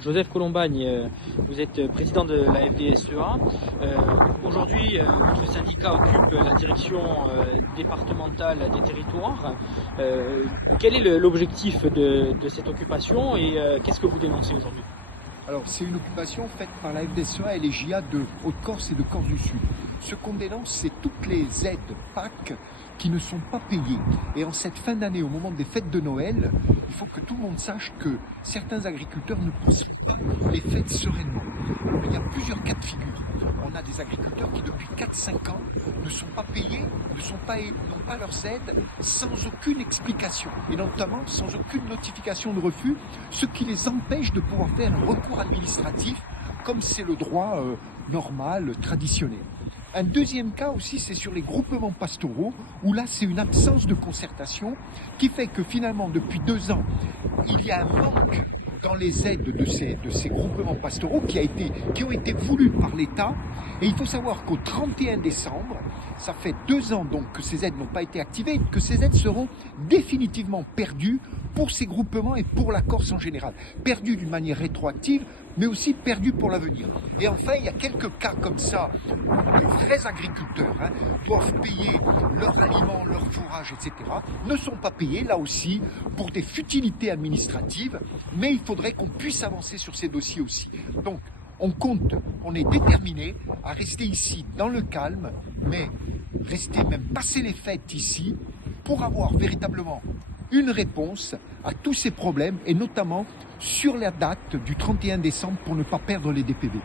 Joseph Colombagne, vous êtes président de la FDSEA. Aujourd'hui, votre syndicat occupe la direction départementale des territoires. Quel est l'objectif de cette occupation et qu'est-ce que vous dénoncez aujourd'hui? Alors, c'est une occupation faite par la FDSEA et les JA de Haute-Corse et de Corse du Sud. Ce qu'on dénonce, c'est toutes les aides PAC qui ne sont pas payées. Et en cette fin d'année, au moment des fêtes de Noël, il faut que tout le monde sache que certains agriculteurs ne poursuivent pas les fêtes sereinement. Alors, il y a plusieurs cas de figure. On a des agriculteurs qui, depuis 4-5 ans, ne sont pas payés, n'ont pas leurs aides, sans aucune explication, et notamment sans aucune notification de refus, ce qui les empêche de pouvoir faire un recours administratif, comme c'est le droit normal, traditionnel. Un deuxième cas aussi, c'est sur les groupements pastoraux, où là, c'est une absence de concertation qui fait que finalement, depuis 2 ans, il y a un manque dans les aides de ces groupements pastoraux qui ont été voulus par l'État. Et il faut savoir qu'au 31 décembre, ça fait 2 ans donc que ces aides n'ont pas été activées, que ces aides seront définitivement perdues pour ces groupements et pour la Corse en général. Perdues d'une manière rétroactive, mais aussi perdues pour l'avenir. Et enfin, il y a quelques cas comme ça, où les vrais agriculteurs doivent payer leurs aliments, leurs fourrages, etc., ne sont pas payés, là aussi, pour des futilités administratives, mais il faudrait qu'on puisse avancer sur ces dossiers aussi. Donc, on est déterminé à rester ici dans le calme, mais rester même passer les fêtes ici pour avoir véritablement une réponse à tous ces problèmes et notamment sur la date du 31 décembre pour ne pas perdre les DPV.